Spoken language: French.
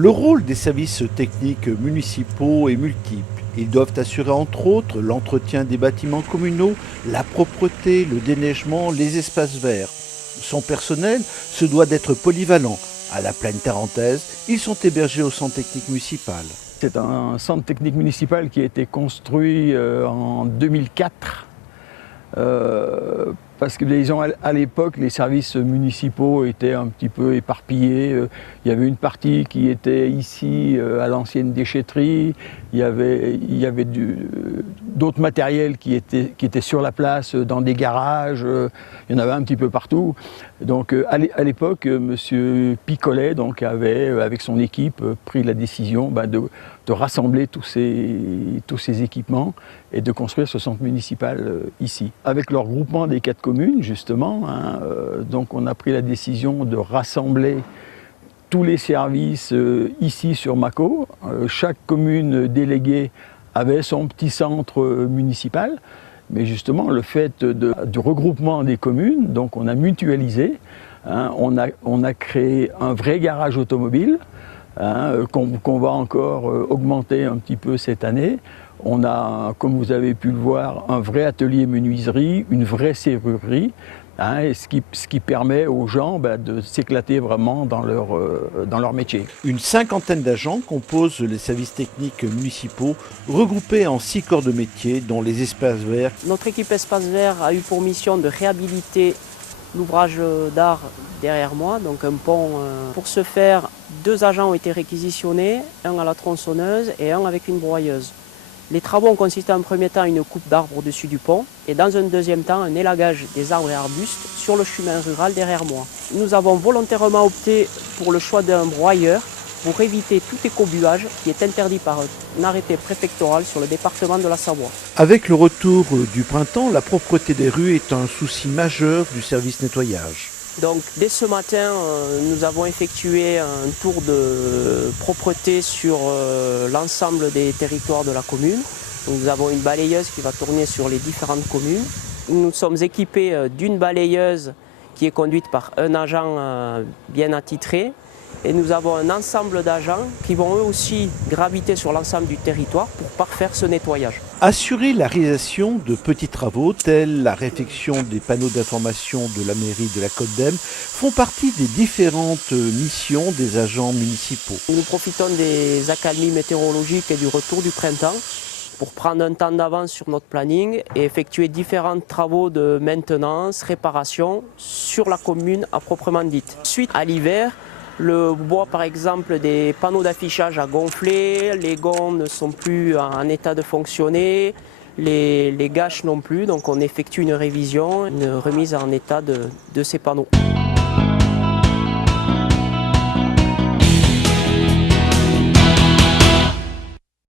Le rôle des services techniques municipaux est multiple. Ils doivent assurer entre autres l'entretien des bâtiments communaux, la propreté, le déneigement, les espaces verts. Son personnel se doit d'être polyvalent. À la Plaine Tarentaise, ils sont hébergés au centre technique municipal. C'est un centre technique municipal qui a été construit en 2004. Parce que disons, à l'époque, les services municipaux étaient un petit peu éparpillés. Il y avait une partie qui était ici, à l'ancienne déchetterie. Il y avait d'autres matériels qui étaient sur la place, dans des garages. Il y en avait un petit peu partout. Donc, à l'époque, M. Picolet donc, avait, avec son équipe, pris la décision de rassembler tous ces équipements et de construire ce centre municipal ici. Avec le regroupement des 4 communes, justement, donc on a pris la décision de rassembler tous les services ici sur Mâcon. Chaque commune déléguée avait son petit centre municipal, mais justement le fait du regroupement des communes, donc on a mutualisé, on a créé un vrai garage automobile, qu'on va encore augmenter un petit peu cette année. On a, comme vous avez pu le voir, un vrai atelier menuiserie, une vraie serrurerie, ce qui permet aux gens de s'éclater vraiment dans leur métier. Une cinquantaine d'agents composent les services techniques municipaux, regroupés en 6 corps de métier, dont les espaces verts. Notre équipe Espace Vert a eu pour mission de réhabiliter l'ouvrage d'art derrière moi, donc un pont. Pour ce faire, 2 agents ont été réquisitionnés, un à la tronçonneuse et un avec une broyeuse. Les travaux ont consisté en premier temps à une coupe d'arbres au-dessus du pont et dans un deuxième temps un élagage des arbres et arbustes sur le chemin rural derrière moi. Nous avons volontairement opté pour le choix d'un broyeur pour éviter tout écobuage qui est interdit par un arrêté préfectoral sur le département de la Savoie. Avec le retour du printemps, la propreté des rues est un souci majeur du service nettoyage. Donc dès ce matin, nous avons effectué un tour de propreté sur l'ensemble des territoires de la commune. Nous avons une balayeuse qui va tourner sur les différentes communes. Nous sommes équipés d'une balayeuse qui est conduite par un agent bien attitré. Et nous avons un ensemble d'agents qui vont eux aussi graviter sur l'ensemble du territoire pour parfaire ce nettoyage. Assurer la réalisation de petits travaux tels la réfection des panneaux d'information de la mairie de la Côte d'Em font partie des différentes missions des agents municipaux. Nous profitons des accalmies météorologiques et du retour du printemps pour prendre un temps d'avance sur notre planning et effectuer différents travaux de maintenance, réparation sur la commune à proprement dite. Suite à l'hiver, le bois, par exemple, des panneaux d'affichage a gonflé, les gonds ne sont plus en état de fonctionner, les gâches non plus, donc on effectue une révision, une remise en état de ces panneaux.